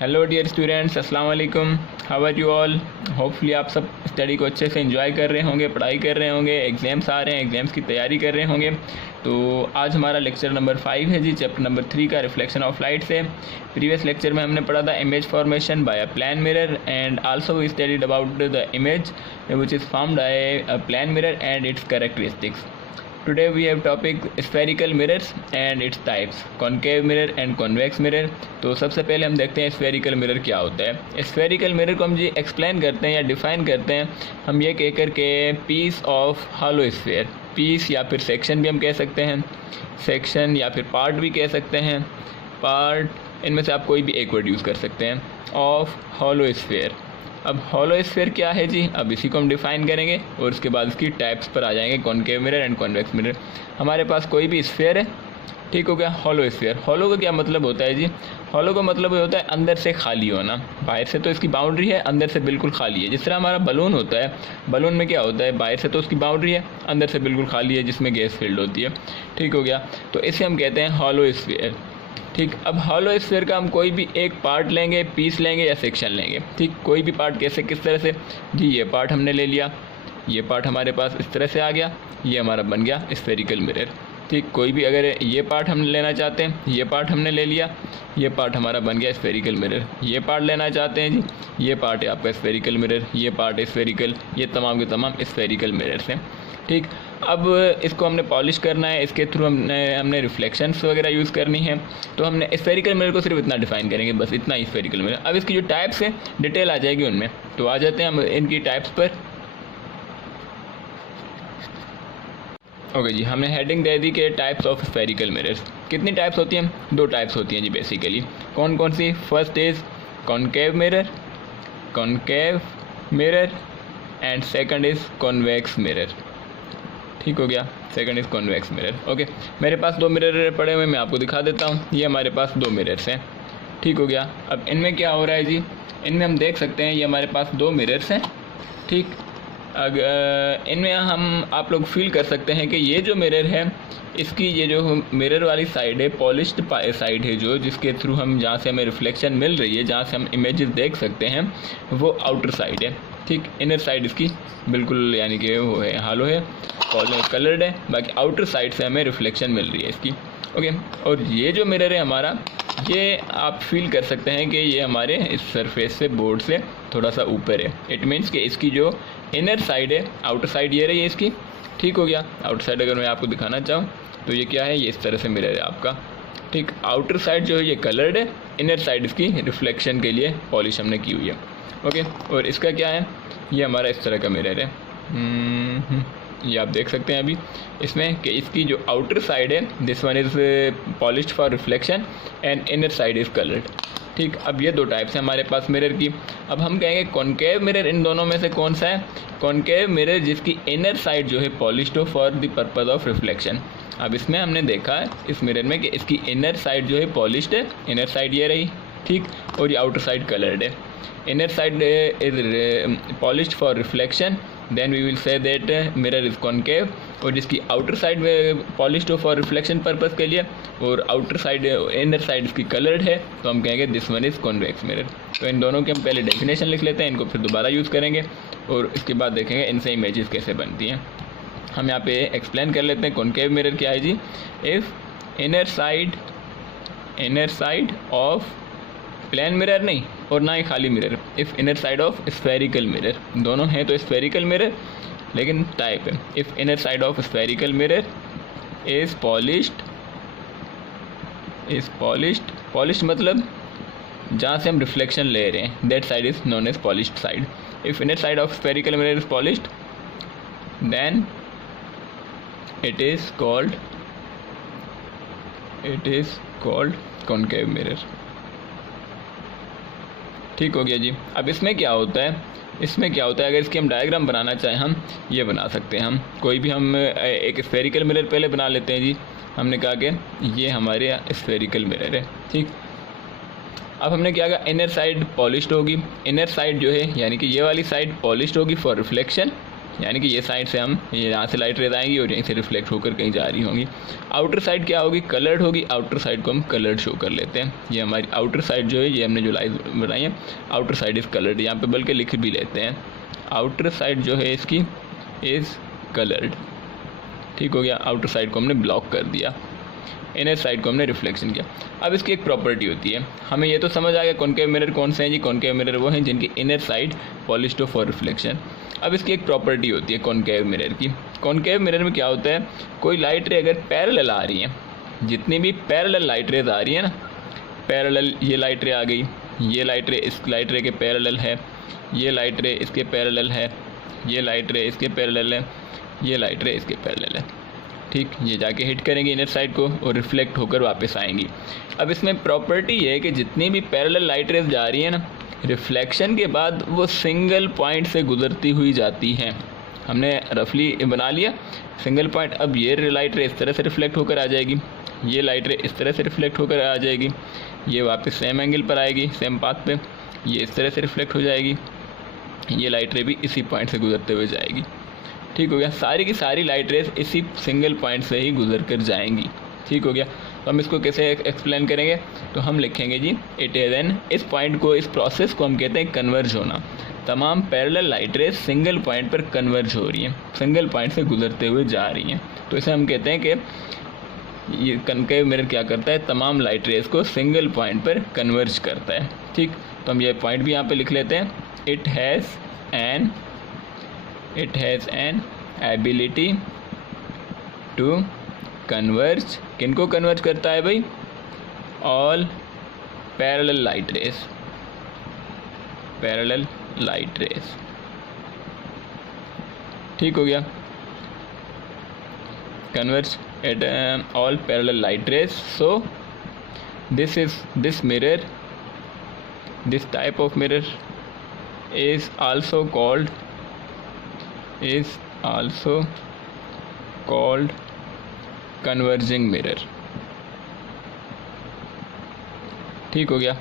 Hello dear students, अस्सलाम वालेकुम। How are you all. Hopefully आप सब स्टडी को अच्छे से एंजॉय कर रहे होंगे, पढ़ाई कर रहे होंगे, एग्ज़ाम्स आ रहे हैं, एग्ज़ाम्स की तैयारी कर रहे होंगे। तो आज हमारा लेक्चर नंबर 5 है जी, चैप्टर नंबर 3 का रिफ्लेक्शन ऑफ लाइट से। प्रीवियस लेक्चर में हमने पढ़ा था image formation by a plane mirror and also we studied about the image which is formed by a plane mirror and its characteristics. Today we have topic spherical mirrors and its types, concave mirror and convex mirror। तो सबसे पहले हम देखते हैं spherical mirror क्या होता है। spherical mirror को हम जी एक्सप्लेन करते हैं या डिफ़ाइन करते हैं हम ये कहकर के piece of hollow sphere, piece या फिर सेक्शन भी हम कह सकते हैं, सेक्शन या फिर पार्ट भी कह सकते हैं, पार्ट, इनमें से आप कोई भी एक वर्ड यूज़ कर सकते हैं, ऑफ hollow sphere। अब हॉलो स्फीयर क्या है जी, अब इसी को हम डिफ़ाइन करेंगे और उसके बाद इसकी टाइप्स पर आ जाएंगे, concave mirror and convex mirror. हमारे पास कोई भी स्फीयर है, ठीक हो गया, हॉलो स्फीयर। हॉलो का क्या मतलब होता है जी, हॉलो का मतलब ये होता है अंदर से खाली होना। बाहर से तो इसकी बाउंड्री है, अंदर से बिल्कुल खाली है। जिस तरह हमारा बलून होता है, बलून में क्या होता है, बाहर से तो उसकी बाउंड्री है, अंदर से बिल्कुल खाली है जिसमें गैस फिल्ड होती है, ठीक हो गया। तो इसे हम कहते हैं हॉलो स्फीयर, ठीक। अब हॉलो स्फीयर का हम कोई भी एक पार्ट लेंगे, पीस लेंगे या सेक्शन लेंगे, ठीक। कोई भी पार्ट कैसे, किस तरह से जी, ये पार्ट हमने ले लिया, ये पार्ट हमारे पास इस तरह से आ गया, ये हमारा बन गया स्फेरिकल मिरर, ठीक। कोई भी अगर ये पार्ट हम लेना चाहते हैं, ये पार्ट हमने ले लिया, ये पार्ट हमारा बन गया स्फेरिकल मिरर। ये पार्ट लेना चाहते हैं जी, ये पार्ट है आपका स्फेरिकल मिरर, ये पार्ट है स्फेरिकल, ये तमाम के तमाम स्फेरिकल मिरर्स हैं, ठीक। अब इसको हमने पॉलिश करना है, इसके थ्रू हमने रिफ्लेक्शंस वगैरह यूज़ करनी है। तो हमने स्फेरिकल मिरर को सिर्फ इतना डिफाइन करेंगे, बस इतना ही स्फेरिकल मिरर। अब इसकी जो टाइप्स है डिटेल आ जाएगी उनमें, तो आ जाते हैं हम इनकी टाइप्स पर। ओके जी, हमने हेडिंग दे दी कि टाइप्स ऑफ स्फेरिकल मिरर्स। कितनी टाइप्स होती हैं, 2 टाइप्स होती हैं जी बेसिकली। कौन कौन सी, first is concave mirror, concave mirror and second is convex mirror, ठीक हो गया। Second is convex mirror. Okay, मेरे पास 2 मिरर पड़े हुए, मैं आपको दिखा देता हूँ। ये हमारे पास 2 मिरर्स हैं, ठीक हो गया। अब इनमें क्या हो रहा है जी, इनमें हम देख सकते हैं ये हमारे पास 2 मिरर्स हैं, ठीक। अगर इनमें आप लोग फील कर सकते हैं कि ये जो मिरर है, इसकी ये जो मिरर वाली साइड है, पॉलिश्ड साइड है, जो जिसके थ्रू हम जहाँ से हमें रिफ्लेक्शन मिल रही है, जहाँ से हम इमेजेस देख सकते हैं, वो आउटर साइड है, ठीक। इनर साइड इसकी बिल्कुल यानी कि वो है, हालो है, कलर्ड है, बाकी आउटर साइड से हमें रिफ्लेक्शन मिल रही है इसकी, ओके। और ये जो मिरर है हमारा, ये आप फील कर सकते हैं कि ये हमारे इस सरफेस से, बोर्ड से थोड़ा सा ऊपर है। इट मीन्स कि इसकी जो इनर साइड है, आउटर साइड ये रही है इसकी, ठीक हो गया। आउटर साइड अगर मैं आपको दिखाना चाहूँ तो ये क्या है, ये इस तरह से मिरर है आपका, ठीक। आउटर साइड जो है ये कलर्ड है, इनर साइड इसकी रिफ्लेक्शन के लिए पॉलिश हमने की हुई है, ओके। और इसका क्या है, ये हमारा इस तरह का मिरर है, ये आप देख सकते हैं अभी इसमें कि इसकी जो आउटर साइड है, this one is polished for reflection and inner side is coloured, ठीक। अब ये 2 टाइप्स हैं हमारे पास मिरर की। अब हम कहेंगे कॉनकेव मिरर इन दोनों में से कौन सा है, कॉनकेव मिरर जिसकी इनर साइड जो है पॉलिश्ड हो for the purpose of reflection. अब इसमें हमने देखा है इस मिरर में कि इसकी इनर साइड जो है पॉलिश्ड है, इनर साइड ये रही, ठीक, और ये आउटर साइड कलर्ड है। Inner side is polished for reflection, then we will say that mirror is concave. और जिसकी आउटर साइड में पॉलिश्ड हो फॉर रिफ्लेक्शन पर्पज़ के लिए, और आउटर साइड, इनर साइड इसकी कलर्ड है, तो हम कहेंगे this one is convex mirror. तो इन दोनों के हम पहले डेफिनेशन लिख लेते हैं, इनको फिर दोबारा यूज़ करेंगे और इसके बाद देखेंगे इनसे इमेजेस कैसे बनती हैं। हम यहाँ पे एक्सप्लेन कर लेते हैं कॉनकेव मिरर क्या है जी। If inner side of plane mirror नहीं और ना ही खाली mirror, if inner side of spherical mirror, दोनों हैं तो स्फेरिकल मिरर, लेकिन टाइप है। If inner side of spherical mirror is polished मतलब जहाँ से हम रिफ्लेक्शन ले रहे हैं, that side is known as polished side. If inner side of spherical mirror is polished, then it is called concave mirror, ठीक हो गया जी। अब इसमें क्या होता है, अगर इसकी हम डायग्राम बनाना चाहें, हम ये बना सकते हैं। हम कोई भी हम एक स्फेरिकल मिरर पहले बना लेते हैं जी। हमने कहा कि ये हमारे स्फेरिकल मिरर है, ठीक। अब हमने क्या कहा, इनर साइड पॉलिश्ड होगी, इनर साइड जो है यानी कि ये वाली साइड पॉलिश्ड होगी फॉर रिफ्लेक्शन, यानी कि ये साइड से हम यहाँ से लाइट रेज आएंगी और यहीं से रिफ्लेक्ट होकर कहीं जा रही होंगी। आउटर साइड क्या होगी, कलर्ड होगी। आउटर साइड को हम कलर्ड शो कर लेते हैं। ये हमारी आउटर साइड जो है, ये हमने जो लाइट बनाई है आउटर साइड इज़ कलर्ड, यहाँ पे बल्कि लिख भी लेते हैं आउटर साइड जो है इसकी इज़ कलर्ड। ठीक हो गया, आउटर साइड को हमने ब्लॉक कर दिया, इनर साइड को हमने रिफ्लेक्शन किया। अब इसकी एक प्रॉपर्टी होती है, हमें ये तो समझ आ गया कॉनकेव मिरर कौन से हैं जी। कॉनकेव मिरर वो हैं जिनकी inner side polished for reflection. अब इसकी एक प्रॉपर्टी होती है कॉनकेव मिरर की। कॉनकेव मिरर में क्या होता है, कोई लाइट रे अगर पैरेलल आ रही है, जितनी भी पैरेलल लाइट रेज आ रही है ना, पैरेलल ये लाइट रे आ गई, ये लाइट रे इस लाइट रे के पैरेलल है, ये लाइट रे इसके पैरेलल है, ये लाइट रे इसके पैरेलल है, ये लाइट रे इसके पैरेलल है। ठीक, ये जाके हिट करेंगी इनर साइड को और रिफ्लेक्ट होकर वापस आएंगी। अब इसमें प्रॉपर्टी ये है कि जितनी भी पैरेलल लाइट रेज जा रही है ना, रिफ्लेक्शन के बाद वो सिंगल पॉइंट से गुजरती हुई जाती हैं। हमने रफली बना लिया सिंगल पॉइंट। अब ये लाइट रे इस तरह से रिफ्लेक्ट होकर आ जाएगी, ये लाइट रे इस तरह से रिफ्लेक्ट होकर आ जाएगी, ये वापस सेम एंगल पर आएगी, सेम पाथ पे, ये इस तरह से रिफ्लेक्ट हो जाएगी, ये लाइट रे भी इसी पॉइंट से गुजरते हुए जाएगी। ठीक हो गया, सारी की सारी लाइट रेज इसी सिंगल पॉइंट से ही गुजर कर जाएंगी। ठीक हो गया, तो हम इसको कैसे एक्सप्लेन करेंगे, तो हम लिखेंगे जी इट इज एन, इस पॉइंट को, इस प्रोसेस को हम कहते हैं कन्वर्ज होना। तमाम parallel light raise single point पर कन्वर्ज हो रही हैं, सिंगल पॉइंट से गुजरते हुए जा रही हैं, तो इसे हम कहते हैं कि ये कॉनकेव मिरर क्या करता है, तमाम लाइट रेज को सिंगल पॉइंट पर कन्वर्ज करता है। ठीक, तो हम ये पॉइंट भी यहाँ पे लिख लेते हैं, it has an ability to converge, किनको कन्वर्ज करता है भाई, all parallel light rays, parallel light rays. ठीक हो गया, converge at all parallel light rays. So this mirror, this type of mirror is also called converging mirror। ठीक हो गया,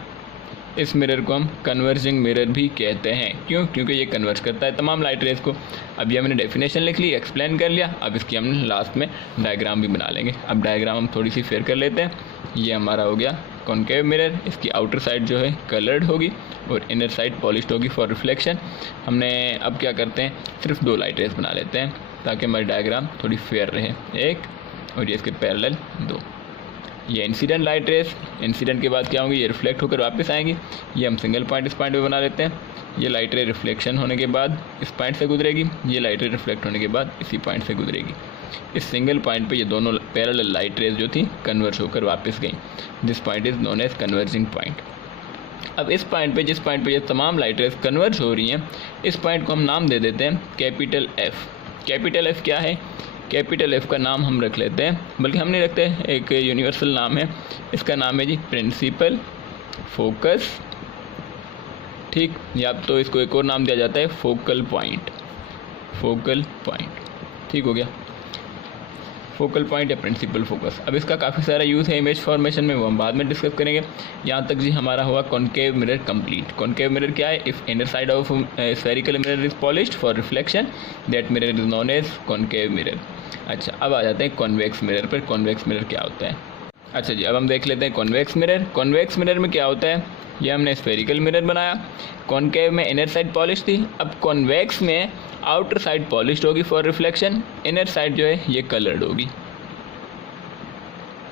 इस मिरर को हम कन्वर्जिंग मिरर भी कहते हैं। क्यों, क्योंकि ये कन्वर्ज करता है तमाम लाइट रेज को। अब ये हमने डेफिनेशन लिख ली, एक्सप्लेन कर लिया। अब इसकी हम लास्ट में डायग्राम भी बना लेंगे। अब डायग्राम हम थोड़ी सी फेयर कर लेते हैं। ये हमारा हो गया कॉनकेव मिरर, इसकी आउटर साइड जो है कलर्ड होगी और इनर साइड पॉलिश्ड होगी फॉर रिफ्लेक्शन। हमने अब क्या करते हैं, सिर्फ 2 लाइट रेज बना लेते हैं ताकि हमारी डायग्राम थोड़ी फेयर रहे, एक और ये इसके पैरेलल 2। ये इंसिडेंट लाइट रेज, इंसिडेंट के बाद क्या होंगी, ये रिफ्लेक्ट होकर वापस आएंगी। ये हम सिंगल पॉइंट इस पॉइंट पे बना लेते हैं। ये लाइट रे रिफ्लेक्शन होने के बाद इस पॉइंट से गुजरेगी, ये लाइट रे रिफ्लेक्ट होने के बाद इसी पॉइंट से गुजरेगी। इस सिंगल पॉइंट पे ये दोनों पैरेलल लाइट रेज जो थी कन्वर्ज होकर वापस गई। This point is known as converging point. अब इस पॉइंट पे, जिस पॉइंट पे ये तमाम लाइट रेज कन्वर्ज हो रही हैं, इस पॉइंट को हम नाम दे देते हैं कैपिटल एफ। कैपिटल एफ क्या है, कैपिटल एफ का नाम हम रख लेते हैं, बल्कि हम नहीं रखते, एक यूनिवर्सल नाम है, इसका नाम है जी प्रिंसिपल फोकस। ठीक, या तो इसको एक और नाम दिया जाता है फोकल पॉइंट, फोकल पॉइंट। ठीक हो गया, फोकल पॉइंट या प्रिंसिपल फोकस। अब इसका काफ़ी सारा यूज़ है इमेज फॉर्मेशन में, वो हम बाद में डिस्कस करेंगे। यहाँ तक जी हमारा हुआ concave mirror complete. Concave mirror क्या है, if inner side of spherical mirror is polished for reflection, that mirror is known as concave mirror. अच्छा, अब आ जाते हैं कॉन्वेक्स मिरर पर। कॉन्वेक्स मिरर क्या होता है, अच्छा जी, अब हम देख लेते हैं कॉन्वेक्स मिरर। कॉन्वेक्स मिरर में क्या होता है, ये हमने स्फेरिकल मिरर बनाया, कॉनकेव में इनर साइड पॉलिश थी। अब कॉन्वेक्स में आउटर साइड पॉलिश्ड होगी फॉर रिफ्लेक्शन, इनर साइड जो है ये कलर्ड होगी।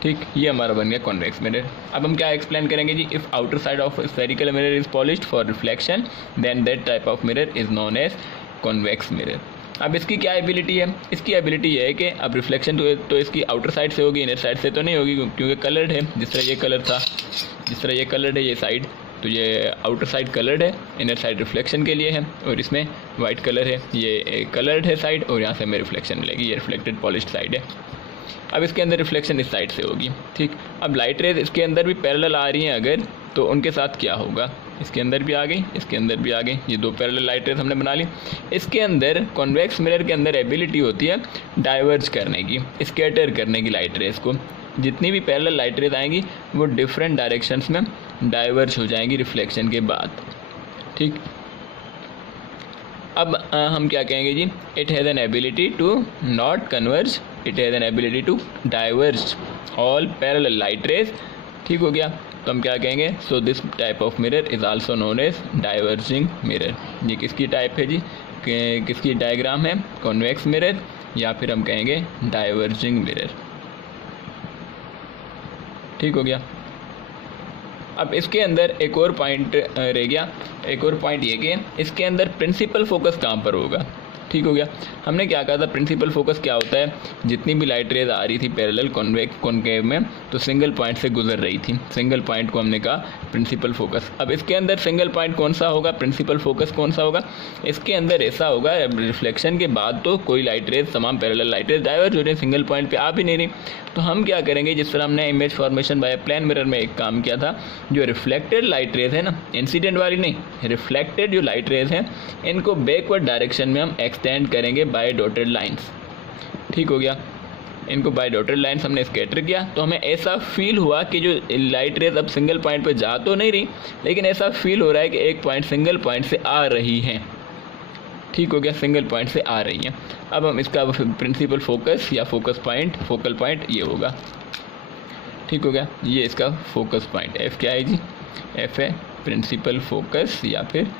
ठीक, ये हमारा बन गया कॉन्वेक्स मिरर। अब हम क्या एक्सप्लेन करेंगे जी, if outer side of spherical mirror is polished for reflection, then that type of mirror is known as convex mirror. अब इसकी क्या एबिलिटी है, इसकी एबिलिटी ये है कि अब रिफ्लेक्शन तो इसकी आउटर साइड से होगी, इनर साइड से तो नहीं होगी, क्योंकि कलर्ड है। जिस तरह ये कलर था, जिस तरह ये कलर्ड है ये साइड, तो ये आउटर साइड कलर्ड है, इनर साइड रिफ्लेक्शन के लिए है, और इसमें वाइट कलर है, ये कलर्ड है साइड, और यहाँ से हमें रिफ्लेक्शन मिलेगी, ये रिफ्लेक्टेड पॉलिश्ड साइड है। अब इसके अंदर रिफ्लेक्शन इस साइड से होगी। ठीक, अब लाइट रेज इसके अंदर भी पैरेलल आ रही हैं अगर, तो उनके साथ क्या होगा, इसके अंदर भी आ गई, इसके अंदर भी आ गई, ये 2 पैरेलल लाइट रेज हमने बना ली। इसके अंदर कॉन्वेक्स मिरर के अंदर एबिलिटी होती है डाइवर्ज करने की, स्कैटर करने की लाइट रेज को। जितनी भी पैरेलल लाइट रेज आएंगी वो डिफरेंट डायरेक्शंस में डाइवर्ज हो जाएंगी रिफ्लेक्शन के बाद। ठीक, अब हम क्या कहेंगे जी, it has an ability to not converge, it has an ability to diverge all parallel light rays. ठीक हो गया, तो हम क्या कहेंगे, so this type of mirror is also known as diverging mirror. ये किसकी टाइप है जी, किसकी डायग्राम है, कॉन्वेक्स मिरर या फिर हम कहेंगे डाइवर्जिंग मिरर। ठीक हो गया। अब इसके अंदर एक और पॉइंट रह गया, एक और पॉइंट ये कि इसके अंदर प्रिंसिपल फोकस कहाँ पर होगा। ठीक हो गया, हमने क्या कहा था, प्रिंसिपल फोकस क्या होता है, जितनी भी लाइट रेज आ रही थी पैरेलल कॉनकेव में तो सिंगल पॉइंट से गुजर रही थी, सिंगल पॉइंट को हमने कहा प्रिंसिपल फोकस। अब इसके अंदर सिंगल पॉइंट कौन सा होगा, प्रिंसिपल फोकस कौन सा होगा, इसके अंदर ऐसा होगा रिफ्लेक्शन के बाद तो कोई लाइट रेज, तमाम पैरेलल लाइट रेज डाइवर्ज हो रही है, सिंगल पॉइंट पे आ भी नहीं रही। तो हम क्या करेंगे, जिस तरह हमने image formation by plane mirror में एक काम किया था, जो रिफ्लेक्टेड लाइट रेज है ना, इंसिडेंट वाली नहीं, रिफ्लेक्टेड जो लाइट रेज हैं इनको बैकवर्ड डायरेक्शन में हम एक्सटेंड करेंगे बाय डॉटेड लाइंस। ठीक हो गया, इनको बाय डॉटेड लाइंस हमने स्कैटर किया तो हमें ऐसा फील हुआ कि जो लाइट रेज अब सिंगल पॉइंट पे जा तो नहीं रही, लेकिन ऐसा फील हो रहा है कि एक पॉइंट सिंगल पॉइंट से आ रही है। ठीक हो गया, सिंगल पॉइंट से आ रही है। अब हम इसका प्रिंसिपल फोकस या फोकस पॉइंट, फोकल पॉइंट ये होगा। ठीक हो गया, ये इसका फोकस पॉइंट, एफ क्या है जी, एफ है प्रिंसिपल फोकस या फिर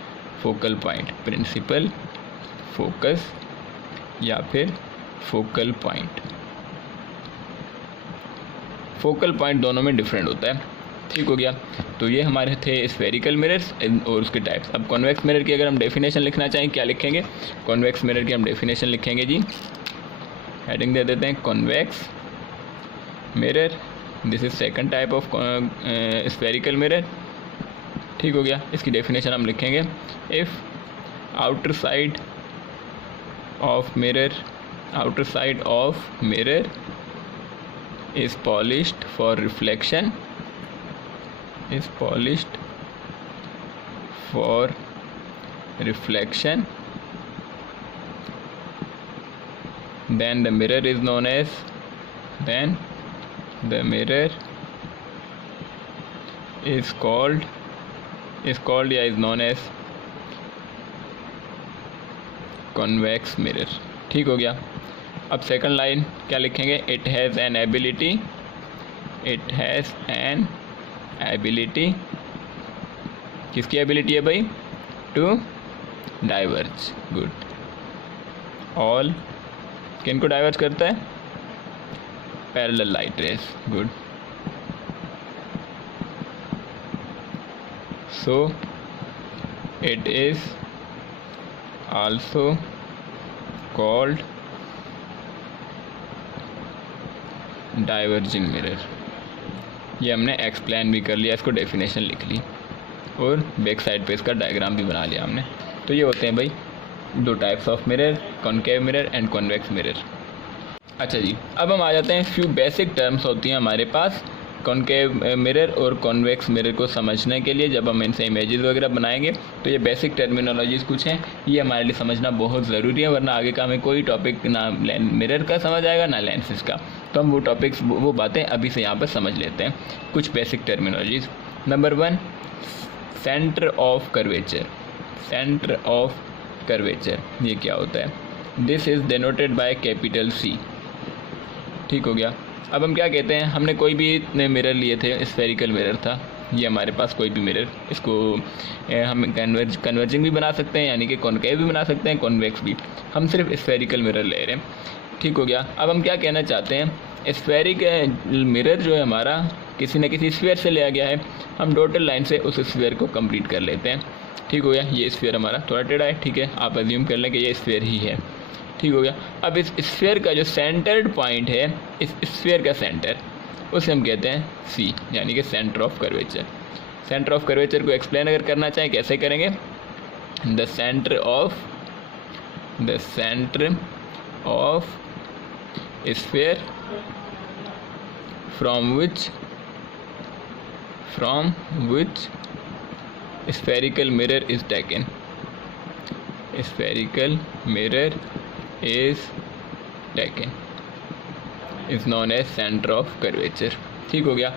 फोकल पॉइंट, प्रिंसिपल फोकस या फिर फोकल पॉइंट। फोकल पॉइंट दोनों में डिफरेंट होता है। ठीक हो गया, तो ये हमारे थे स्फेरिकल मिरर्स और उसके टाइप्स। अब कॉन्वेक्स मिरर की अगर हम डेफिनेशन लिखना चाहें, क्या लिखेंगे, कॉन्वेक्स मिरर की हम डेफिनेशन लिखेंगे जी, हेडिंग दे देते हैं convex mirror, this is second type of spherical mirror. ठीक हो गया, इसकी डेफिनेशन हम लिखेंगे, if outer side of mirror, outer side of mirror is polished for reflection, is polished for reflection, then the mirror is known as, then the mirror is called या is known as convex mirror। ठीक हो गया, अब second line क्या लिखेंगे, it has an ability, it has an ability, किसकी ability है भाई, टू डाइवर्ज, गुड, ऑल, किन को डाइवर्ज करता है, parallel light raise, good, so it is also called diverging mirror. ये हमने एक्सप्लेन भी कर लिया, इसको डेफिनेशन लिख ली और बैक साइड पे इसका डायग्राम भी बना लिया हमने। तो ये होते हैं भाई दो types of mirror, concave mirror and convex mirror. अच्छा जी, अब हम आ जाते हैं फ्यू बेसिक टर्म्स होती हैं हमारे पास कॉनकेव मिरर और कॉन्वेक्स मिरर को समझने के लिए। जब हम इनसे इमेजेस वगैरह बनाएंगे तो ये बेसिक टर्मिनोलॉजीज कुछ हैं, ये हमारे लिए समझना बहुत ज़रूरी है, वरना आगे का हमें कोई टॉपिक ना मिरर का समझ आएगा ना लेंसेज का। तो हम वो टॉपिक्स, वो बातें अभी से यहाँ पर समझ लेते हैं। कुछ basic terminologies. Number 1, centre of curvature. Centre of curvature ये क्या होता है, this is denoted by capital C। ठीक हो गया, अब हम क्या कहते हैं, हमने कोई भी मिरर लिए थे, स्फेरिकल मिरर था ये हमारे पास, कोई भी मिरर, इसको हम कन्वर्जिंग भी बना सकते हैं, यानी कि कॉनकेव भी बना सकते हैं, कॉन्वेक्स भी। हम सिर्फ स्फेरिकल मिरर ले रहे हैं। ठीक हो गया, अब हम क्या कहना चाहते हैं, स्फेरिकल मिरर जो है हमारा किसी न किसी स्फीयर से लिया गया है, हम डॉटेड लाइन से उस स्फीयर को कंप्लीट कर लेते हैं। ठीक हो गया, ये स्फीयर हमारा थोड़ा टेढ़ा है, ठीक है, आप अज्यूम कर लें कि ये स्फीयर ही है। ठीक हो गया, अब इस स्फीयर का जो सेंटर्ड पॉइंट है, इस स्फीयर का सेंटर, उसे हम कहते हैं C, यानी कि centre of curvature. Centre of curvature को एक्सप्लेन अगर करना चाहें कैसे करेंगे, the centre of sphere from which spherical mirror is taken, spherical mirror is taken is known as center of curvature। ठीक हो गया,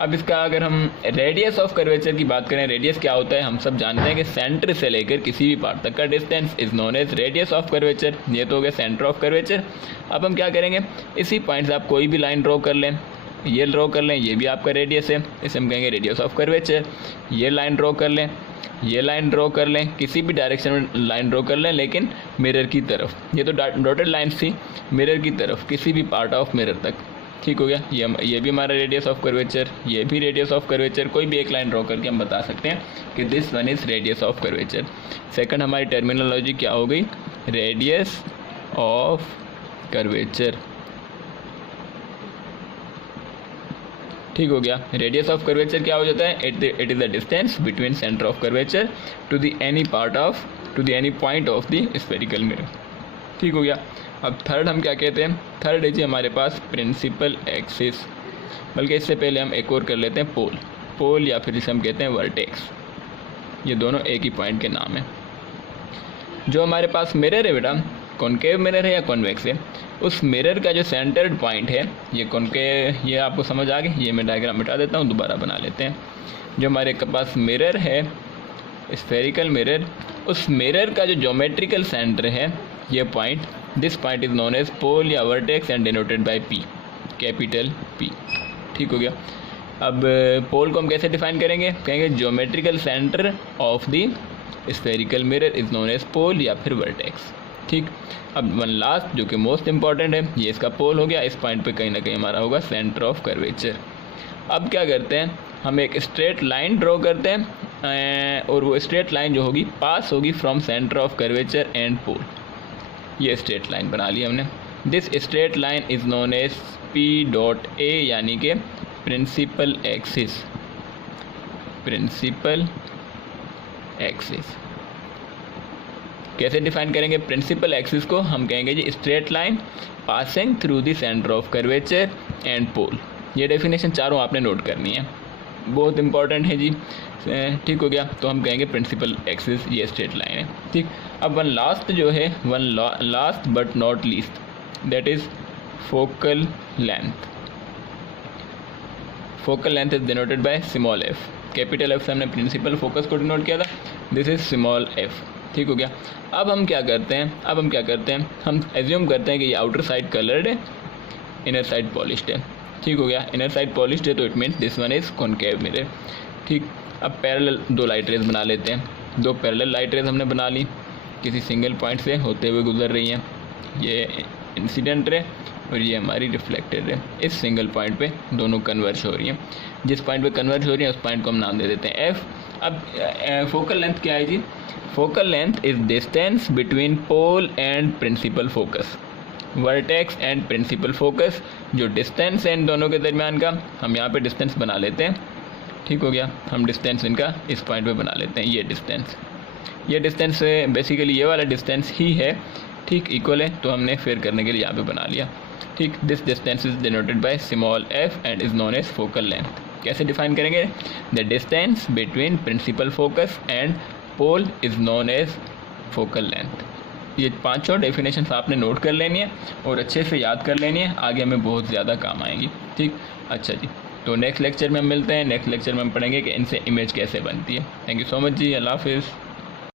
अब इसका अगर हम रेडियस ऑफ कर्वेचर की बात करें, रेडियस क्या होता है, हम सब जानते हैं कि सेंटर से लेकर किसी भी पार्ट तक का distance is known as radius of curvature. ये तो हो गया सेंटर ऑफ कर्वेचर। अब हम क्या करेंगे, इसी पॉइंट से आप कोई भी लाइन ड्रॉ कर लें, ये ड्रॉ कर लें, ये भी आपका रेडियस है, इसे हम कहेंगे रेडियस ऑफ कर्वेचर। ये लाइन ड्रॉ कर लें, ये लाइन ड्रॉ कर लें, किसी भी डायरेक्शन में लाइन ड्रॉ कर लें, लेकिन मिरर की तरफ। ये तो डॉटेड लाइन्स थी, मिरर की तरफ, किसी भी पार्ट ऑफ मिरर तक। ठीक हो गया, ये भी हमारा रेडियस ऑफ कर्वेचर, ये भी रेडियस ऑफ कर्वेचर। कोई भी एक लाइन ड्रॉ करके हम बता सकते हैं कि this one is radius of curvature. Second हमारी टर्मिनोलॉजी क्या हो गई, रेडियस ऑफ कर्वेचर। ठीक हो गया, रेडियस ऑफ कर्वेचर क्या हो जाता है, it is the distance between centre of curvature to the any point of the spherical mirror. ठीक हो गया। अब थर्ड हम क्या कहते हैं, थर्ड है जी हमारे पास प्रिंसिपल एक्सिस, बल्कि इससे पहले हम एक और कर लेते हैं पोल या फिर इसे हम कहते हैं वर्टेक्स। ये दोनों एक ही पॉइंट के नाम है। जो हमारे पास मिरर है बेटा, कॉनकेव मिरर है या कॉन्वेक्स है, उस मिरर का जो सेंटर्ड पॉइंट है, ये आपको समझ आ गई। ये मैं डायग्राम मिटा देता हूँ, दोबारा बना लेते हैं। जो हमारे पास मिरर है, स्फेरिकल मिरर, उस मिरर का जो ज्योमेट्रिकल सेंटर है, ये point, this point is known as pole या vertex and denoted by P, capital P। ठीक हो गया। अब पोल को हम कैसे डिफाइन करेंगे, कहेंगे geometrical centre of the spherical mirror is known as pole या फिर वर्टेक्स। ठीक। अब वन लास्ट जो कि मोस्ट इंपॉर्टेंट है, ये इसका पोल हो गया। इस पॉइंट पे कहीं ना कहीं हमारा होगा सेंटर ऑफ कर्वेचर। अब क्या करते हैं, हम एक स्ट्रेट लाइन ड्रॉ करते हैं और वो स्ट्रेट लाइन जो होगी पास होगी from centre of curvature and pole. ये स्ट्रेट लाइन बना ली हमने। This straight line is known as P.A, यानी कि प्रिंसिपल एक्सिस। प्रिंसिपल एक्सिस कैसे डिफाइन करेंगे प्रिंसिपल एक्सिस को, हम कहेंगे जी straight line passing through the centre of curvature and pole. ये डेफिनेशन चारों आपने नोट करनी है, बहुत इंपॉर्टेंट है जी। ठीक हो गया, तो हम कहेंगे प्रिंसिपल एक्सिस ये स्ट्रेट लाइन है। ठीक। अब one last but not least, that is focal length. Focal length is denoted by small f। Capital F से हमने प्रिंसिपल फोकस को डिनोट किया था, दिस इज स्मॉल f। ठीक हो गया। अब हम क्या करते हैं, हम एज्यूम करते हैं कि ये आउटर साइड कलर्ड है, इनर साइड पॉलिश्ड है। ठीक हो गया, इनर साइड पॉलिश्ड है तो it means this one is concave mirror. ठीक। अब पैरेलल दो लाइट रेज बना लेते हैं। दो पैरेलल लाइट रेज हमने बना ली, किसी सिंगल पॉइंट से होते हुए गुजर रही हैं। ये इंसिडेंट रे और ये हमारी रिफ्लेक्टेड रे। इस सिंगल पॉइंट पे दोनों कन्वर्ज हो रही हैं। जिस पॉइंट पे कन्वर्ज हो रही है उस पॉइंट को हम नाम दे देते हैं F। अब फोकल लेंथ क्या है जी, focal length is distance between pole and principal focus. Vertex and principal focus, जो डिस्टेंस है इन दोनों के दरमियान का, हम यहाँ पे डिस्टेंस बना लेते हैं। ठीक हो गया, हम डिस्टेंस इनका इस पॉइंट पे बना लेते हैं। ये डिस्टेंस बेसिकली ये वाला डिस्टेंस ही है, ठीक, इक्वल है, तो हमने फेयर करने के लिए यहाँ पे बना लिया। ठीक। This distance is denoted by small f and is known as focal length. कैसे डिफाइन करेंगे, the distance between principal focus and pole is known as focal length. ये पांचों डेफिनेशंस आपने नोट कर लेनी है और अच्छे से याद कर लेनी है, आगे हमें बहुत ज़्यादा काम आएंगी। ठीक। अच्छा जी, तो नेक्स्ट लेक्चर में हम मिलते हैं। नेक्स्ट लेक्चर में हम पढ़ेंगे कि इनसे इमेज कैसे बनती है। थैंक यू सो मच जी, अल्लाह हाफिज़।